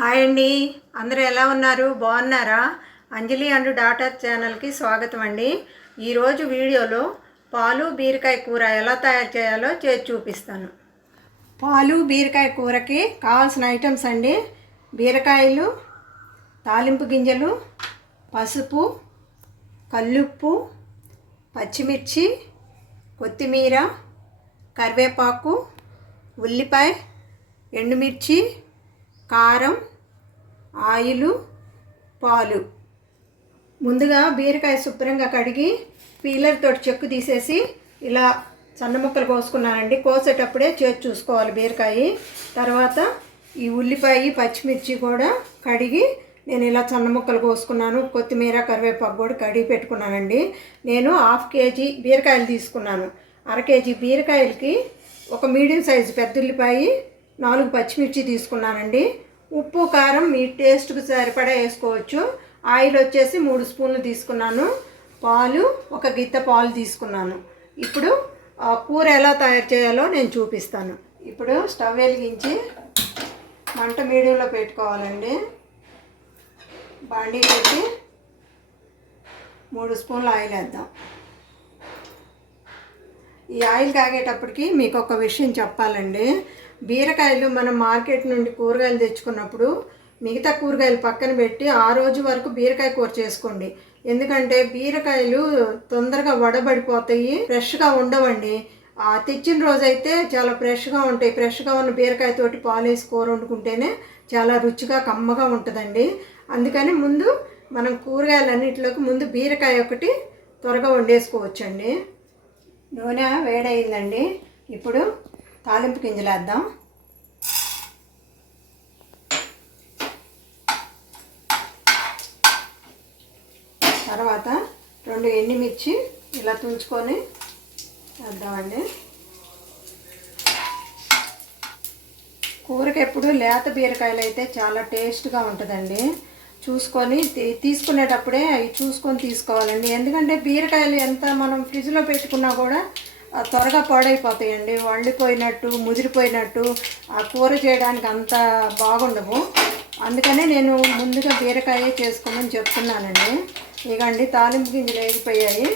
Hi అండి. అందరూ ఎలా ఉన్నారు? బాగున్నారా? అంజలి అండ్ డాటర్ ఛానల్కి స్వాగతం అండి. ఈరోజు వీడియోలో పాలు బీరకాయ కూర ఎలా తయారు చేయాలో చేసి చూపిస్తాను. పాలు బీరకాయ కూరకి కావాల్సిన ఐటమ్స్ అండి. బీరకాయలు తాలింపు గింజలు పసుపు కల్లుప్పు పచ్చిమిర్చి కొత్తిమీర కరివేపాకు ఉల్లిపాయ ఎండుమిర్చి కారం ఆయిలు పాలు. ముందుగా బీరకాయ శుభ్రంగా కడిగి పీలర్ తోటి చెక్కు తీసేసి ఇలా సన్న ముక్కలు కోసుకున్నానండి. కోసేటప్పుడే చేతి చూసుకోవాలి బీరకాయ. తర్వాత ఈ ఉల్లిపాయ పచ్చిమిర్చి కూడా కడిగి నేను ఇలా సన్న ముక్కలు కోసుకున్నాను. కొత్తిమీర కరివేపాకు కూడా కడిగి పెట్టుకున్నానండి. నేను హాఫ్ కేజీ బీరకాయలు తీసుకున్నాను. అర కేజీ బీరకాయలకి ఒక మీడియం సైజు పెద్ద ఉల్లిపాయ నాలుగు పచ్చిమిర్చి తీసుకున్నానండి. ఉప్పు కారం మీ టేస్ట్కి సరిపడా వేసుకోవచ్చు. ఆయిల్ వచ్చేసి మూడు స్పూన్లు తీసుకున్నాను. పాలు ఒక గిత్త పాలు తీసుకున్నాను. ఇప్పుడు కూర ఎలా తయారు చేయాలో నేను చూపిస్తాను. ఇప్పుడు స్టవ్ వెలిగించి మంట మీడియంలో పెట్టుకోవాలండి. బాండీ పెట్టి మూడు స్పూన్లు ఆయిల్ వేద్దాం. ఈ ఆయిల్ కాగేటప్పటికి మీకు ఒక విషయం చెప్పాలండి. బీరకాయలు మనం మార్కెట్ నుండి కూరగాయలు తెచ్చుకున్నప్పుడు మిగతా కూరగాయలు పక్కన పెట్టి ఆ రోజు వరకు బీరకాయ కూర చేసుకోండి. ఎందుకంటే బీరకాయలు తొందరగా వడబడిపోతాయి ఫ్రెష్గా ఉండవండి. ఆ తెచ్చిన రోజు అయితే చాలా ఫ్రెష్గా ఉంటాయి. ఫ్రెష్గా ఉన్న బీరకాయతోటి పాలేసి కూర వండుకుంటేనే చాలా రుచిగా కమ్మగా ఉంటుందండి. అందుకని ముందు మనం కూరగాయలన్నింటిలోకి ముందు బీరకాయ ఒకటి త్వరగా వండేసుకోవచ్చండి. నూనె వేడయిందండి. ఇప్పుడు తాలింపు గింజలు వేద్దాం తర్వాత రెండు ఎండిమిర్చి ఇలా తుంచుకొని వేద్దామండి. కూరకి ఎప్పుడు లేత బీరకాయలు అయితే చాలా టేస్ట్గా ఉంటుందండి. చూసుకొని తీసుకునేటప్పుడే అవి చూసుకొని తీసుకోవాలండి. ఎందుకంటే బీరకాయలు ఎంత మనం ఫ్రిడ్జ్లో పెట్టుకున్నా కూడా త్వరగా పాడైపోతాయండి. వండిపోయినట్టు ముదిరిపోయినట్టు ఆ కూర చేయడానికి అంత బాగుండవు. అందుకనే నేను ముందుగా బీరకాయ చేసుకోమని చెప్తున్నానండి. ఇకండి తాలింపు గింజలు వేగిపోయాయి.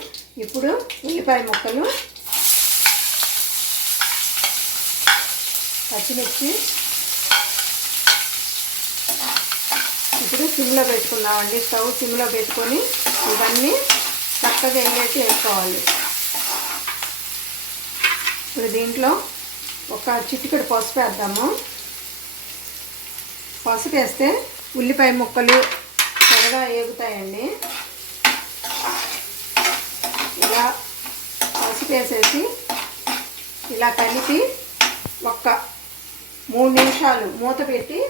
ఇప్పుడు ఉల్లిపాయ ముక్కలు పచ్చిమిర్చి. ఇప్పుడు సిమ్లో పెట్టుకున్నామండి స్టవ్ సిమ్లో పెట్టుకొని ఇవన్నీ చక్కగా వేసి వేసుకోవాలి. ఇప్పుడు దీంట్లో ఒక చిటికెడు పసుపు వేద్దాము. పసుపు వేస్తే ఉల్లిపాయ ముక్కలు త్వరగా ఏగుతాయండి. ఇలా పసుపు వేసేసి ఇలా కలిపి ఒక్క మూడు నిమిషాలు మూత పెట్టి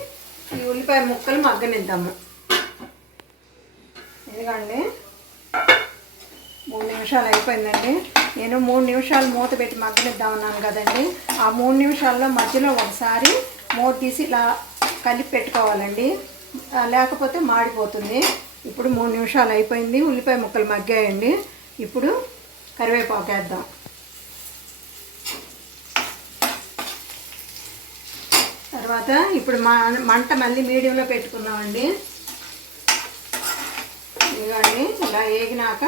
ఈ ఉల్లిపాయ ముక్కలు మగ్గనిద్దాము. ఎందుకండి మూడు నిమిషాలు అయిపోయిందండి. నేను మూడు నిమిషాలు మూత పెట్టి మగ్గనిద్దామన్నాను కదండి. ఆ మూడు నిమిషాల్లో మధ్యలో ఒకసారి మూత తీసి ఇలా కలిపి పెట్టుకోవాలండి. లేకపోతే మాడిపోతుంది. ఇప్పుడు మూడు నిమిషాలు అయిపోయింది. ఉల్లిపాయ ముక్కలు మగ్గాయండి. ఇప్పుడు కరివేపాకు వేద్దాం. తర్వాత ఇప్పుడు మా మంట మళ్ళీ మీడియంలో పెట్టుకున్నామండి ఇదిగోండి ఇలా వేగినాక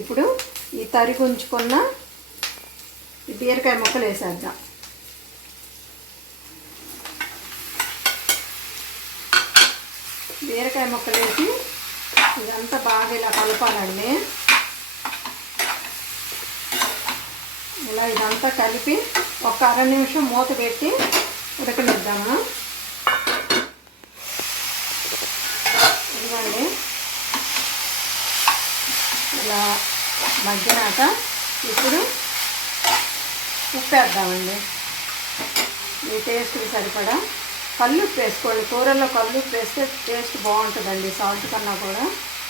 ఇప్పుడు ఈ తరిగి ఉంచుకున్న ఈ బీరకాయ ముక్కలు వేసేద్దాం. బీరకాయ ముక్కలు వేసి ఇదంతా బాగా ఇలా కలపాలండి. ఇలా ఇదంతా కలిపి ఒక అర నిమిషం మూత పెట్టి ఉడకనిద్దాము. ఇదిగోండి. ఇలా మగ్గినాక ఇప్పుడు ఉప్పు వేద్దామండి మీ టేస్ట్కి సరిపడా కల్లుప్పు వేసుకోండి. కూరల్లో కల్లుప్పు వేస్తే టేస్ట్ బాగుంటుందండి. సాల్ట్ కన్నా కూడా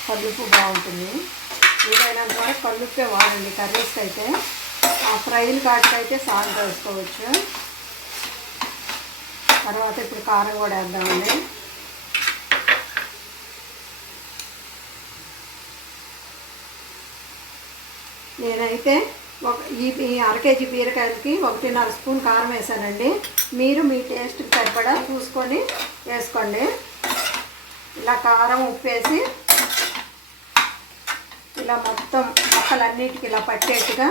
కల్లుప్పు బాగుంటుంది. వీలైనంత వరకు కల్లుప్పే వాడండి. కర్రీస్ అయితే ఆ ఫ్రైలు కాటికైతే సాల్ట్ వేసుకోవచ్చు. తర్వాత ఇప్పుడు కారం కూడా వేద్దామండి. నేనైతే ఒక ఈ అర కేజీ బీరకాయలకి ఒకటిన్నర స్పూన్ కారం వేసానండి. మీరు మీ టేస్ట్కి సరిపడా చూసుకొని వేసుకోండి. ఇలా కారం ఉప్పేసి ఇలా మొత్తం మొక్కలన్నిటికీ ఇలా పట్టేట్టుగా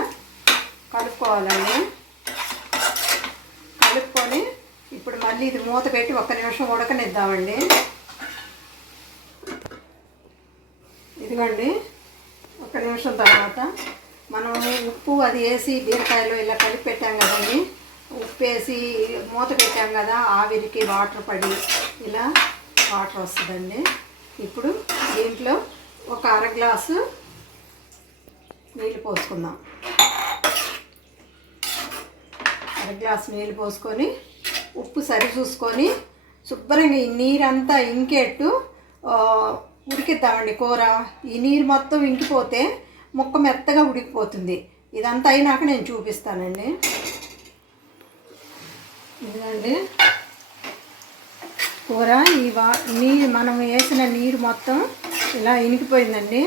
కలుపుకోవాలండి. కలుపుకొని ఇప్పుడు మళ్ళీ ఇది మూత పెట్టి ఒక్క నిమిషం ఉడకనిద్దామండి. ఇదిగోండి. ఒక నిమిషం తర్వాత మనం ఉప్పు అది వేసి బీరకాయలో ఇలా కలిపి పెట్టాం కదండి. ఉప్పు వేసి మూత పెట్టాం కదా ఆవిరికి వాటర్ పడి ఇలా వాటర్ వస్తుందండి. ఇప్పుడు దీంట్లో ఒక అర గ్లాసు నీళ్ళు పోసుకుందాం. అర గ్లాస్ నీళ్ళు పోసుకొని ఉప్పు సరి చూసుకొని శుభ్రంగా ఈ నీరంతా ఇంకేట్టు ఉడికిద్దామండి కూర. ఈ నీరు మొత్తం ఇంకిపోతే ముక్క మెత్తగా ఉడికిపోతుంది. ఇదంతా అయినాక నేను చూపిస్తానండి. ఇదండి కూర ఈ వా నీరు మనం వేసిన నీరు మొత్తం ఇలా ఇనికిపోయిందండి.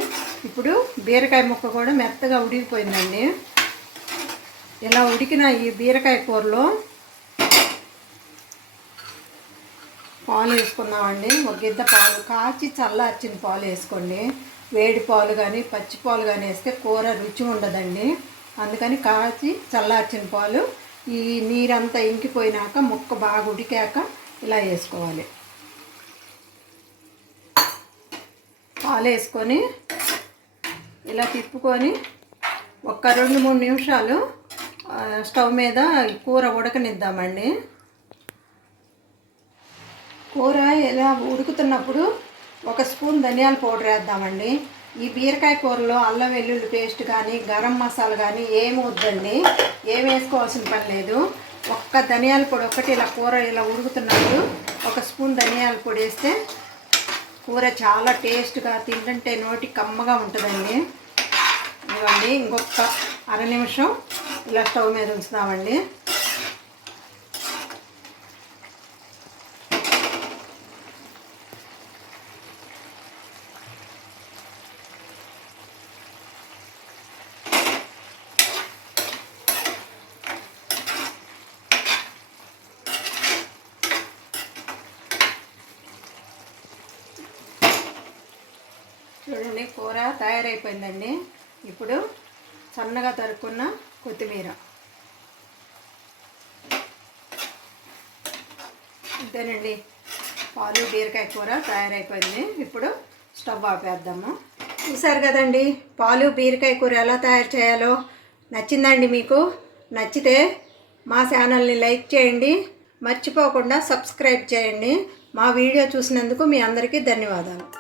ఇప్పుడు బీరకాయ ముక్క కూడా మెత్తగా ఉడికిపోయిందండి. ఇలా ఉడికిన ఈ బీరకాయ కూరలో పాలు వేసుకున్నామండి ఒక గిద్ద పాలు కాచి చల్లార్చిన పాలు వేసుకోండి. వేడి పాలు కానీ పచ్చి పాలు కానీ వేస్తే కూర రుచి ఉండదండి. అందుకని కాచి చల్లార్చిన పాలు ఈ నీరంతా ఇంకిపోయినాక ముక్క బాగా ఉడికాక ఇలా వేసుకోవాలి. పాలు వేసుకొని ఇలా తిప్పుకొని ఒక్క రెండు మూడు నిమిషాలు స్టవ్ మీద కూర ఉడకనిద్దామండి. కూర ఇలా ఉడుకుతున్నప్పుడు ఒక స్పూన్ ధనియాల పౌడర్ వేద్దామండి. ఈ బీరకాయ కూరలో అల్లం వెల్లుల్లి పేస్ట్ కానీ గరం మసాలా కానీ ఏమి వద్దండి. ఏం వేసుకోవాల్సిన పని లేదు. ఒక్క ధనియాల పొడి ఒకటి ఇలా కూర ఇలా ఉడుకుతున్నప్పుడు ఒక స్పూన్ ధనియాల పొడి వేస్తే కూర చాలా టేస్ట్గా తింటుంటే నోటి కమ్మగా ఉంటుందండి. ఇవ్వండి ఇంకొక అర నిమిషం ఇలా స్టవ్ మీద ఉంచుదామండి చూడండి కూర తయారైపోయిందండి. ఇప్పుడు సన్నగా తరుక్కున్న కొత్తిమీర. అంతేనండి. పాలు బీరకాయ కూర తయారైపోయింది. ఇప్పుడు స్టవ్ ఆపేద్దాము. చూసారు కదండి పాలు బీరకాయ కూర ఎలా తయారు చేయాలో? నచ్చిందండి మీకు? నచ్చితే మా ఛానల్ని లైక్ చేయండి. మర్చిపోకుండా సబ్స్క్రైబ్ చేయండి. మా వీడియో చూసినందుకు మీ అందరికీ ధన్యవాదాలు.